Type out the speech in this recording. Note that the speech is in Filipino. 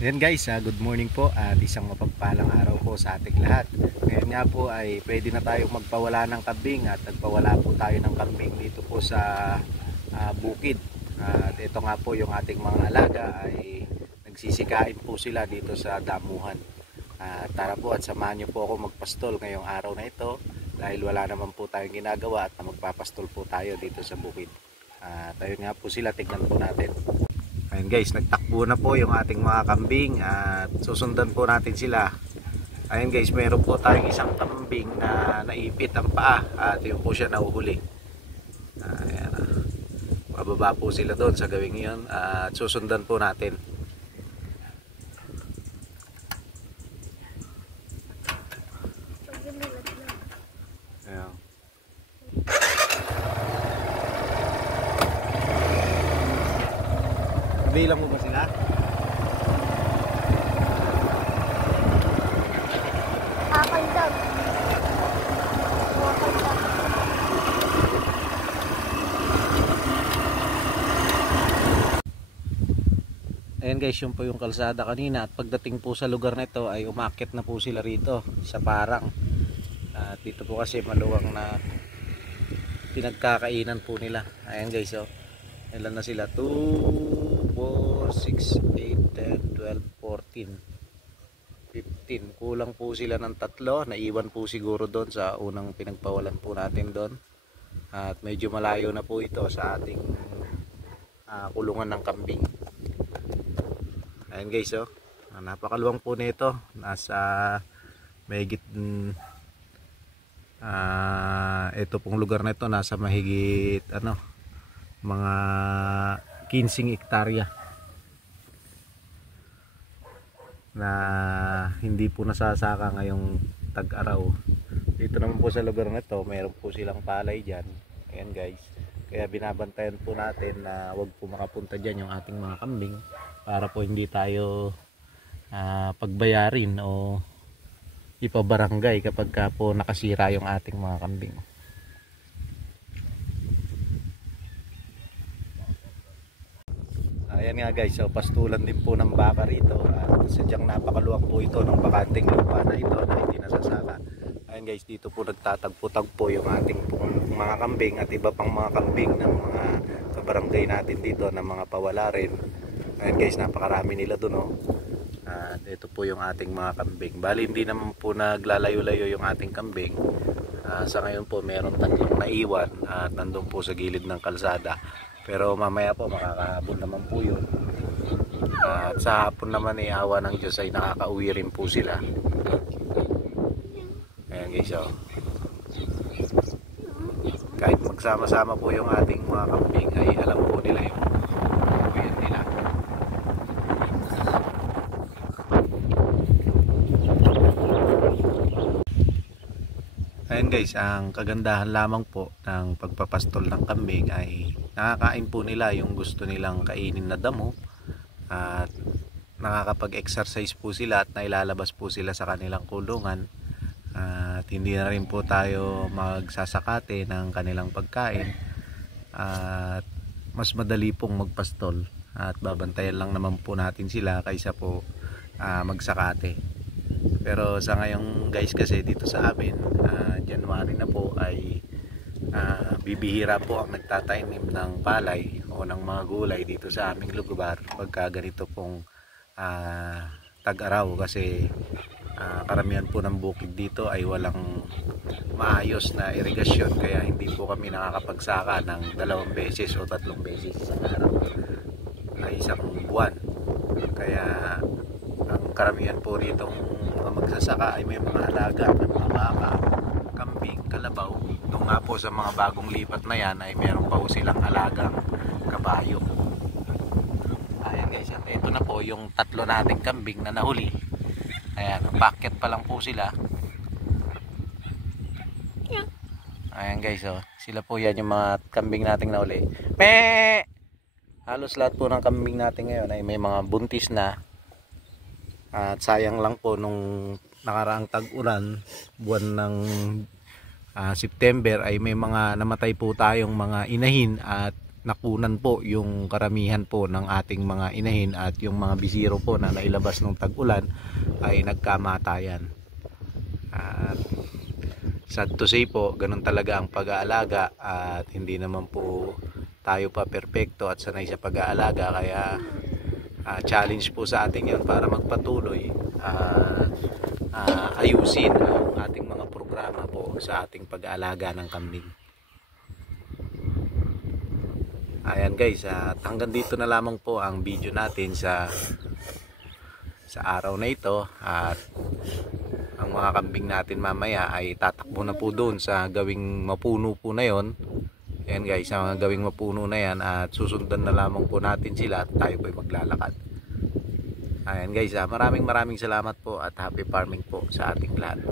Ayan guys, good morning po at isang mapagpalang araw po sa ating lahat. Ngayon nga po ay pwede na tayong magpawala ng kambing at nagpawala po tayo ng kambing dito po sa bukid. At ito nga po yung ating mga alaga ay nagsisikain po sila dito sa damuhan. Tara po at samahan niyo po ako magpastol ngayong araw na ito dahil wala naman po tayong ginagawa at magpapastol po tayo dito sa bukid. Tayo nga po sila, tignan po natin. Ayan guys, nagtakbo na po yung ating mga kambing at susundan po natin sila. Ayan guys, meron po tayong isang kambing na naipit ang paa at yun po siya nahuhuli. Ayan, bababa po sila doon sa gawing yun at susundan po natin. Ayan. Bilang mo ba sila? Akin daw. Ayan guys, yun po yung kalsada kanina at pagdating po sa lugar na ito ay umakyat na po sila rito sa parang. At dito po kasi maluwang na pinagkakainan po nila. Ayan guys, oh. Ilan na sila? 2, 4, 6, 8, 10, 12, 14, 15. Kulang po sila ng 3. Naiwan po siguro doon sa unang pinagpawalan po natin doon. At medyo malayo na po ito sa ating kulungan ng kambing. Ayan guys, oh. Napakaluwang po nito. Nasa mahigit ito pong lugar na ito nasa mahigit mga 15 hektarya na hindi po nasasaka ngayong tag-araw. Dito naman po sa lugar na ito mayroon po silang palay dyan. Ayan guys, kaya binabantayan po natin na wag po makapunta dyan yung ating mga kambing para po hindi tayo pagbayarin o ipabarangay kapag ka po nakasira yung ating mga kambing. Ayan nga guys, so pastulan din po ng baka rito at sadyang napakaluwang po ito ng bakanting lupa na ito na hindi nasasaka. Ayan guys, dito po nagtatagpo-tagpo yung ating mga kambing at iba pang mga kambing ng mga kabarangay natin dito na mga pawala rin. Ayan guys, napakarami nila doon, oh. At ito po yung ating mga kambing. Bali hindi naman po naglalayo-layo yung ating kambing. Sa ngayon po meron 3 naiwan at nandun po sa gilid ng kalsada. Pero mamaya po makakahabol naman po yun. At sa hapon naman awa ng Diyos ay nakakauwi rin po sila. Ayan guys, oh. Kahit magsama-sama po yung ating mga kambing ay alam po nila yung uwian nila. Ayan guys, ang kagandahan lamang po ng pagpapastol ng kambing ay nakakain po nila yung gusto nilang kainin na damo at nakakapag-exercise po sila at nailalabas po sila sa kanilang kulungan at hindi na rin po tayo magsasakate ng kanilang pagkain at mas madali pong magpastol at babantayan lang naman po natin sila kaysa po magsakate. Pero sa ngayon guys kasi dito sa amin January na po ay bibihira po ang nagtatanim ng palay o ng mga gulay dito sa aming lugar pagka ganito pong tag-araw kasi karamihan po ng bukid dito ay walang maayos na irigasyon kaya hindi po kami nakakapagsaka ng 2 beses o 3 beses sa araw ay isang buwan. Kaya ang karamihan po rito mga magsasaka ay may mga alaga, may mga baka, kambing, kalabaw. Doon nga po sa mga bagong lipat na yan ay meron pa po silang alagang kabayo. Ayan guys, ito na po yung 3 nating kambing na nahuli. Ayan, packet pa lang po sila. Ayan guys, oh, sila po yan yung mga kambing nating nahuli. Halos lahat po ng kambing natin ngayon ay may mga buntis na. At sayang lang po nung nakaraang tag-ulan buwan ng September ay may mga namatay po tayong mga inahin at nakunan po yung karamihan po ng ating mga inahin at yung mga bisiro po na nailabas ng tag-ulan ay nagkamatayan. At sad to say po, ganun talaga ang pag-aalaga at hindi naman po tayo pa perpekto at sanay sa pag-aalaga, kaya challenge po sa ating yan para magpatuloy ayusin ang ating mga programa po sa ating pag-aalaga ng kambing. Ayan guys, at hanggang dito na lamang po ang video natin sa araw na ito, at ang mga kambing natin mamaya ay tatakbo na po doon sa gawing mapuno po na yon. Ayan guys, ang mga gawing mapuno na yan, at susundan na lamang po natin sila at tayo po ay maglalakad. Ayan guys, maraming salamat po at happy farming po sa ating lahat.